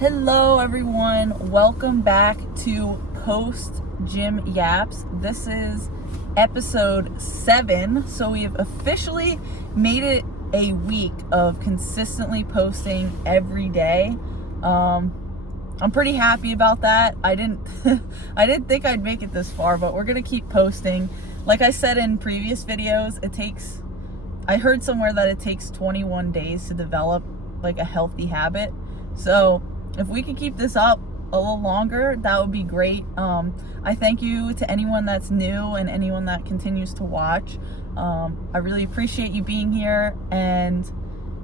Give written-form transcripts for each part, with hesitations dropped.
Hello everyone, welcome back to Post Gym Yaps. This is episode 7, so we have officially made it a week of consistently posting every day. I'm pretty happy about that. I didn't think I'd make it this far, but we're gonna keep posting. Like I said in previous videos, I heard somewhere that it takes 21 days to develop like a healthy habit. So if we could keep this up a little longer, that would be great. I thank you to anyone that's new and anyone that continues to watch. I really appreciate you being here. And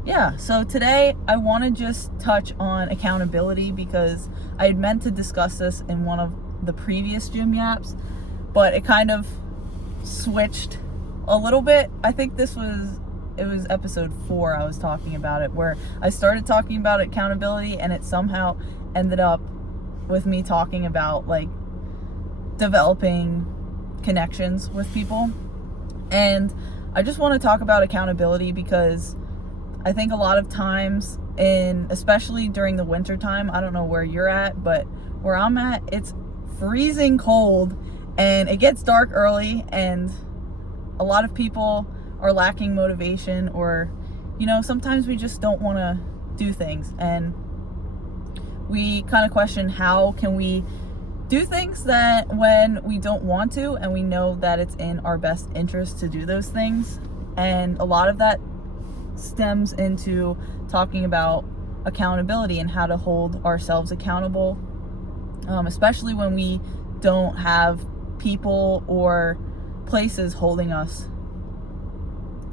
yeah, so today I want to just touch on accountability because I had meant to discuss this in one of the previous Gym Yaps, but it kind of switched a little bit. I think it was episode 4 I was talking about it, where I started talking about accountability and it somehow ended up with me talking about like developing connections with people. And I just want to talk about accountability because I think a lot of times, especially during the winter time, I don't know where you're at, but where I'm at, it's freezing cold and it gets dark early, and a lot of people are lacking motivation, or sometimes we just don't want to do things, and we kind of question how can we do things that when we don't want to and we know that it's in our best interest to do those things. And a lot of that stems into talking about accountability and how to hold ourselves accountable, especially when we don't have people or places holding us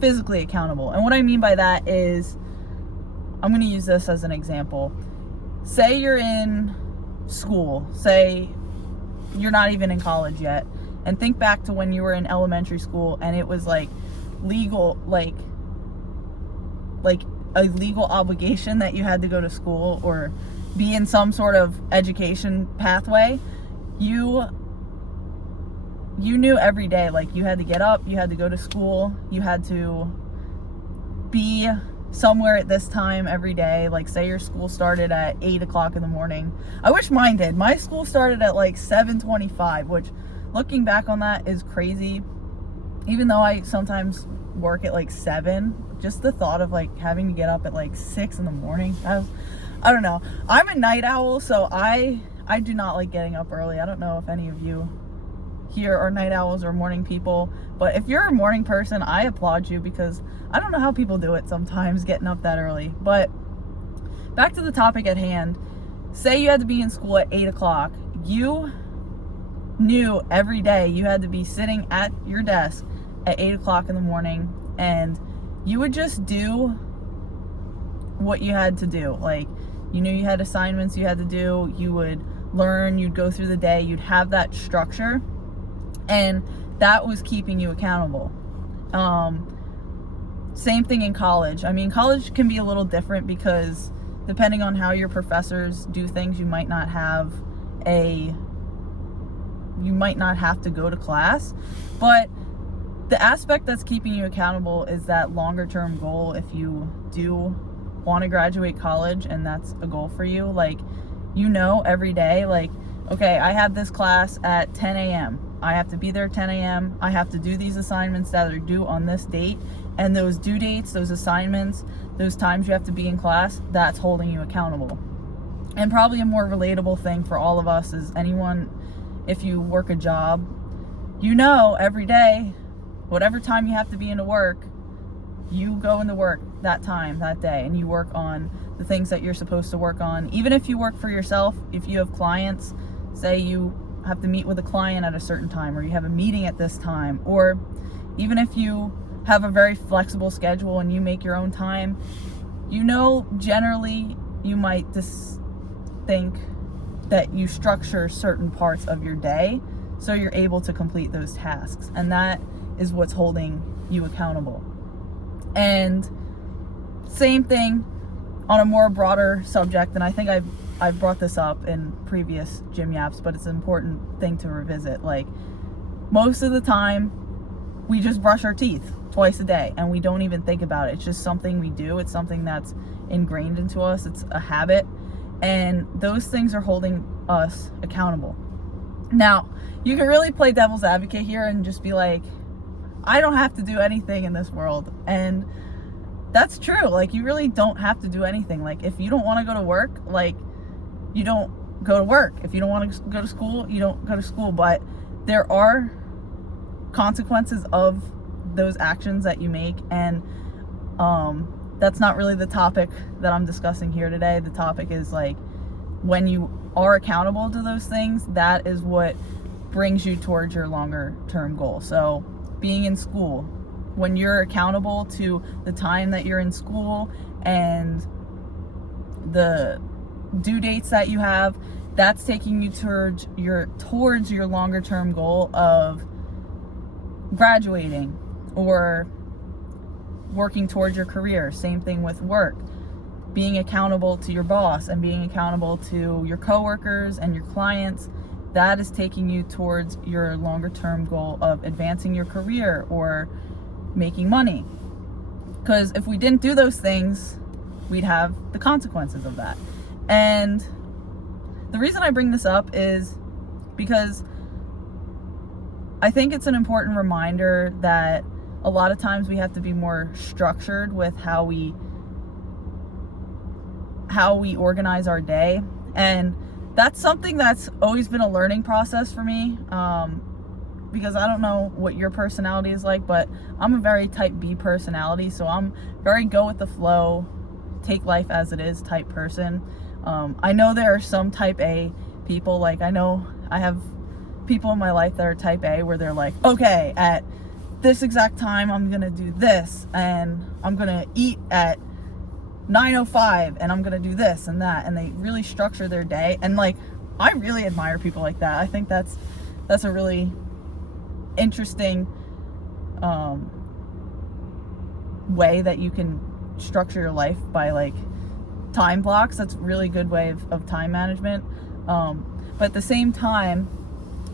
physically accountable. And what I mean by that is, I'm going to use this as an example. Say you're in school, say you're not even in college yet, and think back to when you were in elementary school and it was like legal, like a legal obligation that you had to go to school or be in some sort of education pathway. You knew every day, like, you had to get up, you had to go to school, you had to be somewhere at this time every day. Like, say your school started at 8 o'clock in the morning. I wish mine did. My school started at like 7:25, which, looking back on that, is crazy. Even though I sometimes work at like 7, just the thought of like having to get up at like 6 in the morning, I don't know. I'm a night owl, so I do not like getting up early. I don't know if any of you here are night owls or morning people, but if you're a morning person, I applaud you, because I don't know how people do it sometimes, getting up that early. But back to the topic at hand. Say you had to be in school at 8 o'clock. You knew every day you had to be sitting at your desk at 8 o'clock in the morning, and you would just do what you had to do. Like, you knew you had assignments you had to do, you would learn, you'd go through the day, you'd have that structure, and that was keeping you accountable. Same thing in college. I mean, college can be a little different because depending on how your professors do things, you might not have to go to class. But the aspect that's keeping you accountable is that longer term goal. If you do want to graduate college and that's a goal for you, like, every day, like, okay, I have this class at 10 a.m. I have to be there at 10 a.m. I have to do these assignments that are due on this date. And those due dates, those assignments, those times you have to be in class, that's holding you accountable. And probably a more relatable thing for all of us is anyone, if you work a job, every day, whatever time you have to be into work, you go into work that time, that day, and you work on the things that you're supposed to work on. Even if you work for yourself, if you have clients, say you have to meet with a client at a certain time, or you have a meeting at this time, or even if you have a very flexible schedule and you make your own time, generally you might just think that you structure certain parts of your day so you're able to complete those tasks, and that is what's holding you accountable. And same thing on a more broader subject, and I think I've brought this up in previous Gym Yaps, but it's an important thing to revisit. Like, most of the time we just brush our teeth twice a day and we don't even think about it. It's just something we do. It's something that's ingrained into us. It's a habit. And those things are holding us accountable. Now, you can really play devil's advocate here and just be like, I don't have to do anything in this world. And that's true. Like, you really don't have to do anything. Like, if you don't want to go to work, like, you don't go to work. If you don't want to go to school, you don't go to school. But there are consequences of those actions that you make. And that's not really the topic that I'm discussing here today. The topic is like, when you are accountable to those things, that is what brings you towards your longer term goal. So being in school, when you're accountable to the time that you're in school and the due dates that you have, that's taking you towards your longer term goal of graduating or working towards your career. Same thing with work. Being accountable to your boss and being accountable to your coworkers and your clients, that is taking you towards your longer term goal of advancing your career or making money. Because if we didn't do those things, we'd have the consequences of that. And the reason I bring this up is because I think it's an important reminder that a lot of times we have to be more structured with how we organize our day. And that's something that's always been a learning process for me, because I don't know what your personality is like, but I'm a very type B personality, so I'm very go with the flow, take life as it is type person. I know there are some type A people, like I know I have people in my life that are type A where they're like, okay, at this exact time I'm gonna do this, and I'm gonna eat at 9:05, and I'm gonna do this and that, and they really structure their day. And like, I really admire people like that. I think that's a really interesting way that you can structure your life by like time blocks. That's a really good way of time management. But at the same time,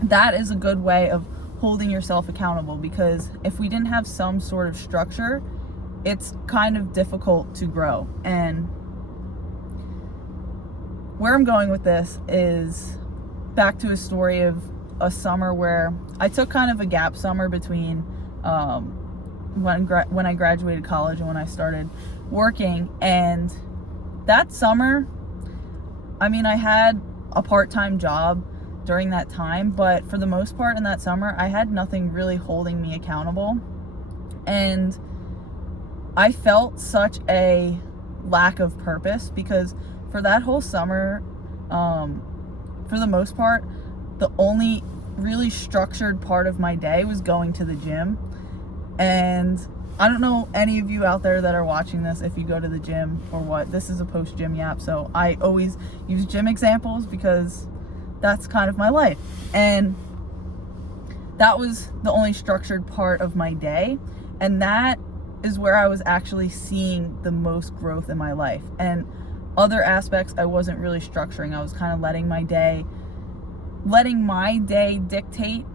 that is a good way of holding yourself accountable, because if we didn't have some sort of structure, it's kind of difficult to grow. And where I'm going with this is back to a story of a summer where I took kind of a gap summer between when I graduated college and when I started working. And that summer, I mean, I had a part-time job during that time, but for the most part in that summer, I had nothing really holding me accountable. And I felt such a lack of purpose, because for that whole summer, for the most part, the only really structured part of my day was going to the gym. And I don't know any of you out there that are watching this, if you go to the gym or what. This is a post-gym yap, so I always use gym examples because that's kind of my life. And that was the only structured part of my day. And that is where I was actually seeing the most growth in my life. And other aspects I wasn't really structuring. I was kind of letting my day dictate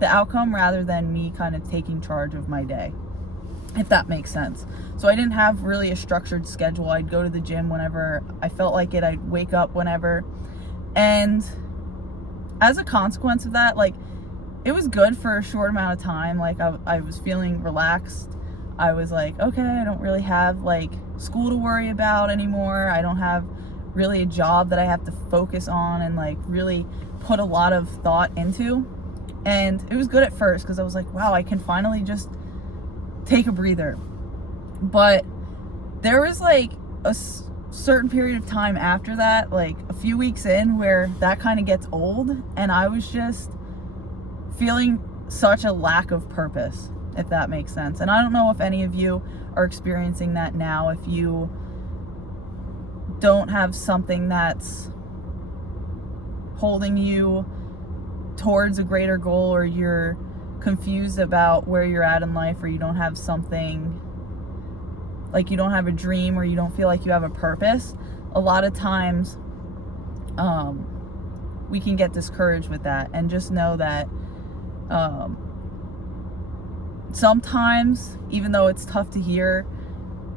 the outcome rather than me kind of taking charge of my day, if that makes sense. So I didn't have really a structured schedule. I'd go to the gym whenever I felt like it. I'd wake up whenever. And as a consequence of that, like, it was good for a short amount of time. Like, I was feeling relaxed. I was like, okay, I don't really have like school to worry about anymore. I don't have really a job that I have to focus on and like really put a lot of thought into. And it was good at first because I was like, wow, I can finally just take a breather. But there was like a certain period of time after that, like a few weeks in, where that kind of gets old, and I was just feeling such a lack of purpose, if that makes sense. And I don't know if any of you are experiencing that now, if you don't have something that's holding you towards a greater goal, or you're confused about where you're at in life, or you don't have something, like you don't have a dream, or you don't feel like you have a purpose. A lot of times we can get discouraged with that, and just know that sometimes, even though it's tough to hear,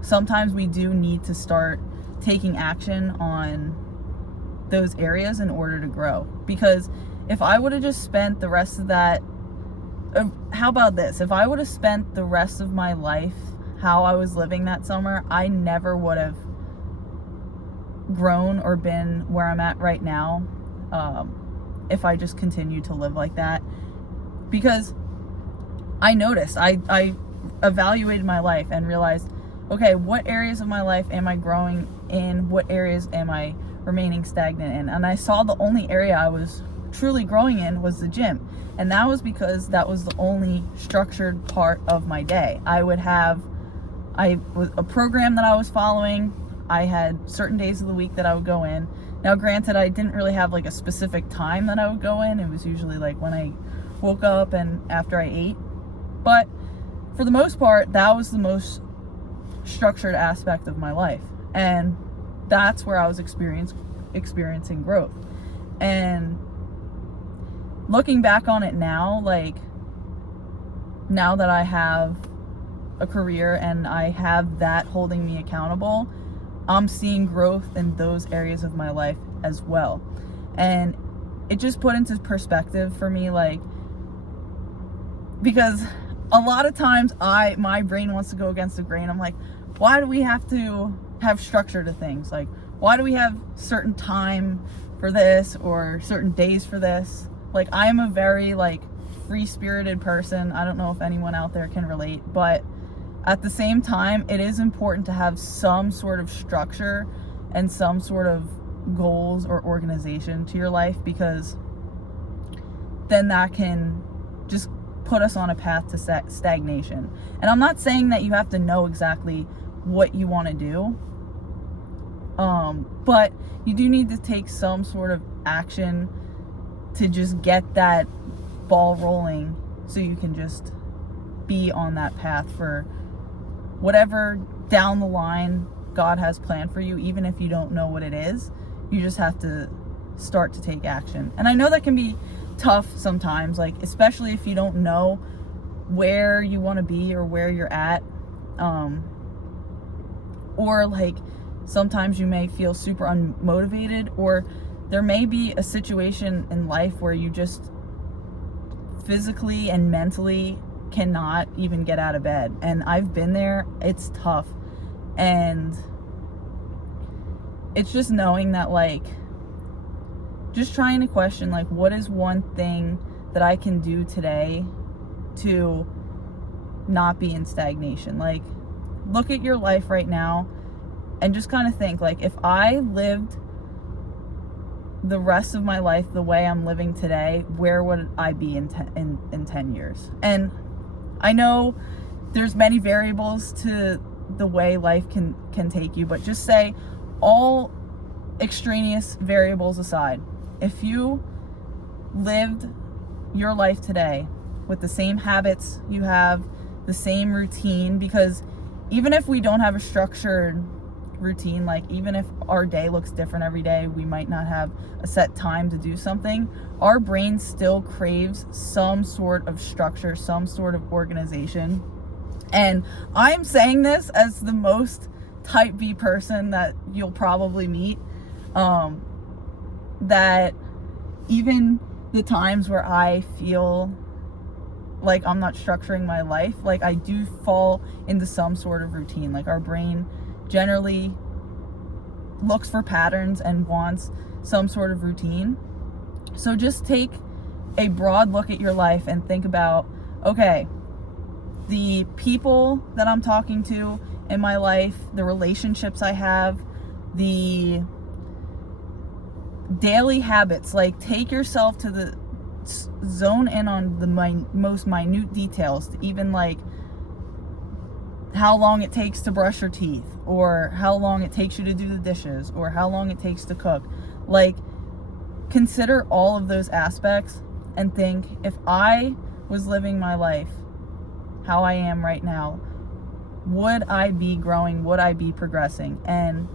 sometimes we do need to start taking action on those areas in order to grow. Because if I would have just spent the rest of that, how about this? If I would have spent the rest of my life how I was living that summer, I never would have grown or been where I'm at right now, if I just continued to live like that. Because I noticed, I evaluated my life and realized, okay, what areas of my life am I growing in? What areas am I remaining stagnant in? And I saw the only area I was truly growing in was the gym. And that was because that was the only structured part of my day. I was a program that I was following. I had certain days of the week that I would go in. Now, granted, I didn't really have like a specific time that I would go in. It was usually like when I woke up and after I ate. But for the most part, that was the most structured aspect of my life. And that's where I was experiencing growth. And looking back on it now, like now that I have a career and I have that holding me accountable, I'm seeing growth in those areas of my life as well. And it just put into perspective for me, like, because a lot of times my brain wants to go against the grain. I'm like, why do we have to have structure to things? Like, why do we have certain time for this or certain days for this? Like, I am a very like free-spirited person. I don't know if anyone out there can relate, but at the same time, it is important to have some sort of structure and some sort of goals or organization to your life, because then that can just put us on a path to stagnation. And I'm not saying that you have to know exactly what you want to do, but you do need to take some sort of action to just get that ball rolling so you can just be on that path for whatever down the line God has planned for you. Even if you don't know what it is, you just have to start to take action. And I know that can be tough sometimes, like especially if you don't know where you want to be or where you're at, or like sometimes you may feel super unmotivated, or there may be a situation in life where you just physically and mentally cannot even get out of bed. And I've been there. It's tough. And it's just knowing that, like, just trying to question, like, what is one thing that I can do today to not be in stagnation? Like, look at your life right now and just kind of think, like, if I lived the rest of my life the way I'm living today, where would I be in 10 years? And I know there's many variables to the way life can take you, but just say, all extraneous variables aside, if you lived your life today with the same habits you have, the same routine, because even if we don't have a structured routine, like even if our day looks different every day, we might not have a set time to do something, our brain still craves some sort of structure, some sort of organization. And I'm saying this as the most type B person that you'll probably meet, that even the times where I feel like I'm not structuring my life, like I do fall into some sort of routine. Like our brain generally looks for patterns and wants some sort of routine. So just take a broad look at your life and think about, okay, the people that I'm talking to in my life, the relationships I have, the daily habits, like take yourself to the zone in on the most minute details, even like how long it takes to brush your teeth, or how long it takes you to do the dishes, or how long it takes to cook. Like, consider all of those aspects and think, if I was living my life how I am right now, would I be growing? Would I be progressing? And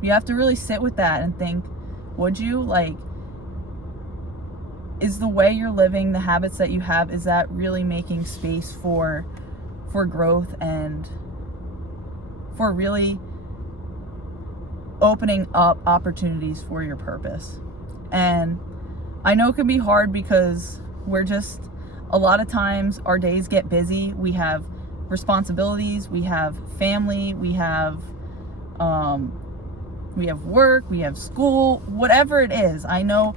you have to really sit with that and think, would you? Like, is the way you're living, the habits that you have, is that really making space for growth and for really opening up opportunities for your purpose. And I know it can be hard because a lot of times our days get busy. We have responsibilities, we have family, we have work, we have school, whatever it is. I know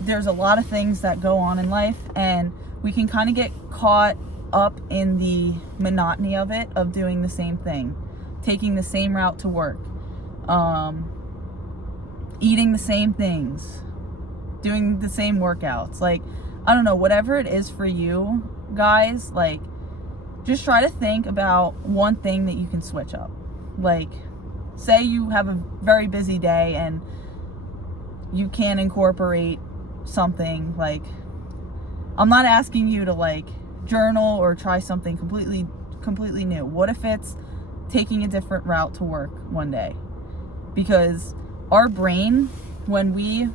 there's a lot of things that go on in life, and we can kind of get caught up in the monotony of it, of doing the same thing, taking the same route to work, eating the same things, doing the same workouts. Like, I don't know, whatever it is for you guys, like, just try to think about one thing that you can switch up. Like, say you have a very busy day and you can incorporate something. Like, I'm not asking you to like journal or try something completely new. What if it's taking a different route to work one day? Because our brain, when we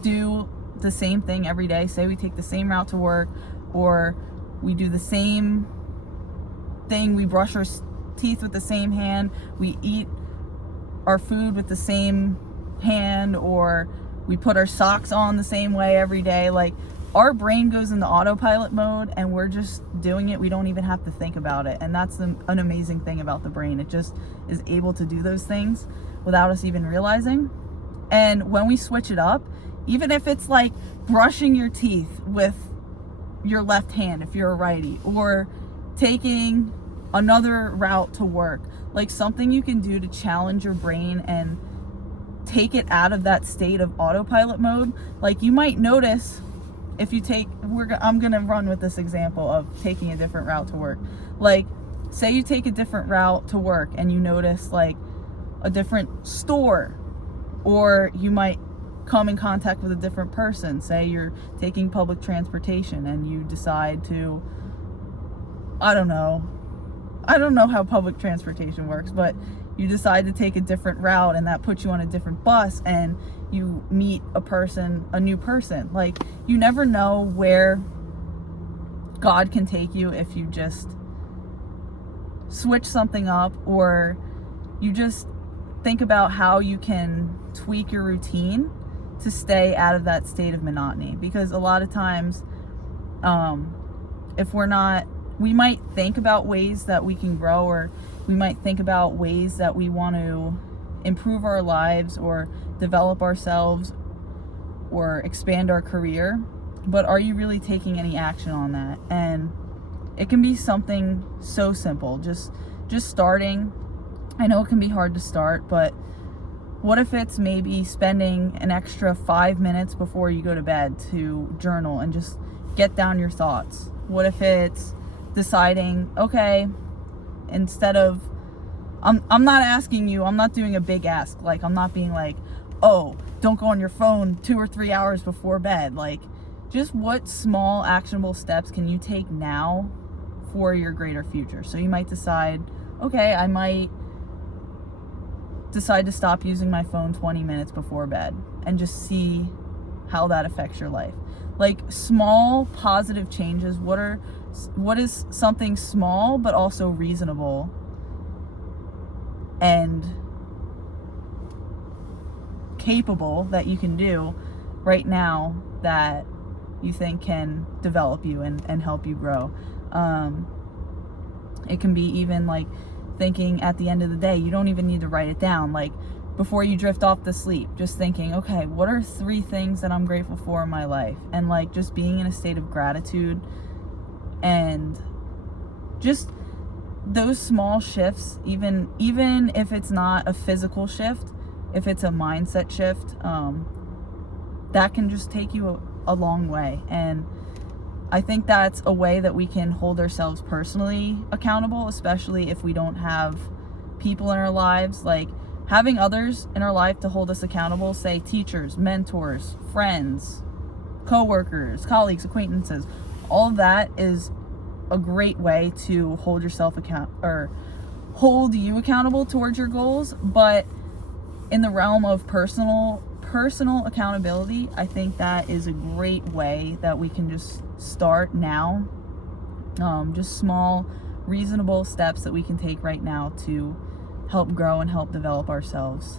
do the same thing every day, say we take the same route to work, or we do the same thing, we brush our teeth with the same hand, we eat our food with the same hand, or we put our socks on the same way every day. Like, our brain goes into autopilot mode and we're just doing it. We don't even have to think about it. And that's an amazing thing about the brain. It just is able to do those things without us even realizing. And when we switch it up, even if it's like brushing your teeth with your left hand if you're a righty, or taking another route to work, like something you can do to challenge your brain and take it out of that state of autopilot mode. Like, you might notice if you I'm gonna run with this example of taking a different route to work. Like, say you take a different route to work and you notice like a different store, or you might come in contact with a different person. Say you're taking public transportation and you decide to, I don't know how public transportation works, but you decide to take a different route, and that puts you on a different bus, and you meet a new person. Like, you never know where God can take you if you just switch something up, or you just think about how you can tweak your routine to stay out of that state of monotony. Because a lot of times, we might think about ways that we can grow, or we might think about ways that we want to improve our lives or develop ourselves or expand our career, but are you really taking any action on that? And it can be something so simple, just starting. I know it can be hard to start, but what if it's maybe spending an extra 5 minutes before you go to bed to journal and just get down your thoughts? What if it's deciding, okay, instead of, I'm not asking you, I'm not doing a big ask. Like, I'm not being like, oh, don't go on your phone 2 or 3 hours before bed. Like, just what small actionable steps can you take now for your greater future? So you might decide, okay, I might decide to stop using my phone 20 minutes before bed, and just see how that affects your life. Like, small positive changes. What is something small but also reasonable and capable that you can do right now that you think can develop you and help you grow? It can be even like thinking at the end of the day. You don't even need to write it down. Like, before you drift off to sleep, just thinking, okay, what are 3 things that I'm grateful for in my life? And like, just being in a state of gratitude, and just those small shifts, even if it's not a physical shift, if it's a mindset shift, that can just take you a long way. And I think that's a way that we can hold ourselves personally accountable, especially if we don't have people in our lives. Like, having others in our life to hold us accountable, say teachers, mentors, friends, co-workers, colleagues, acquaintances, all of that is a great way to hold you accountable towards your goals. But in the realm of personal accountability, I think that is a great way that we can just start now. Just small, reasonable steps that we can take right now to help grow and help develop ourselves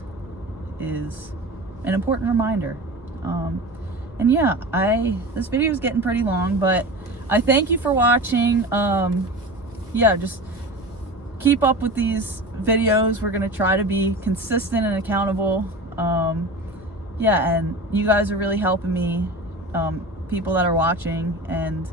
is an important reminder. And yeah, this video is getting pretty long, but I thank you for watching. Yeah, just keep up with these videos. We're gonna try to be consistent and accountable. Yeah, and you guys are really helping me, people that are watching, and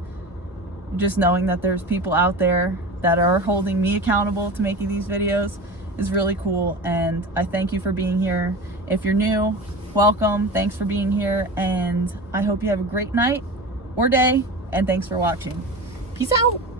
just knowing that there's people out there that are holding me accountable to making these videos is really cool. And I thank you for being here. If you're new, welcome. Thanks for being here, and I hope you have a great night or day, and thanks for watching. Peace out.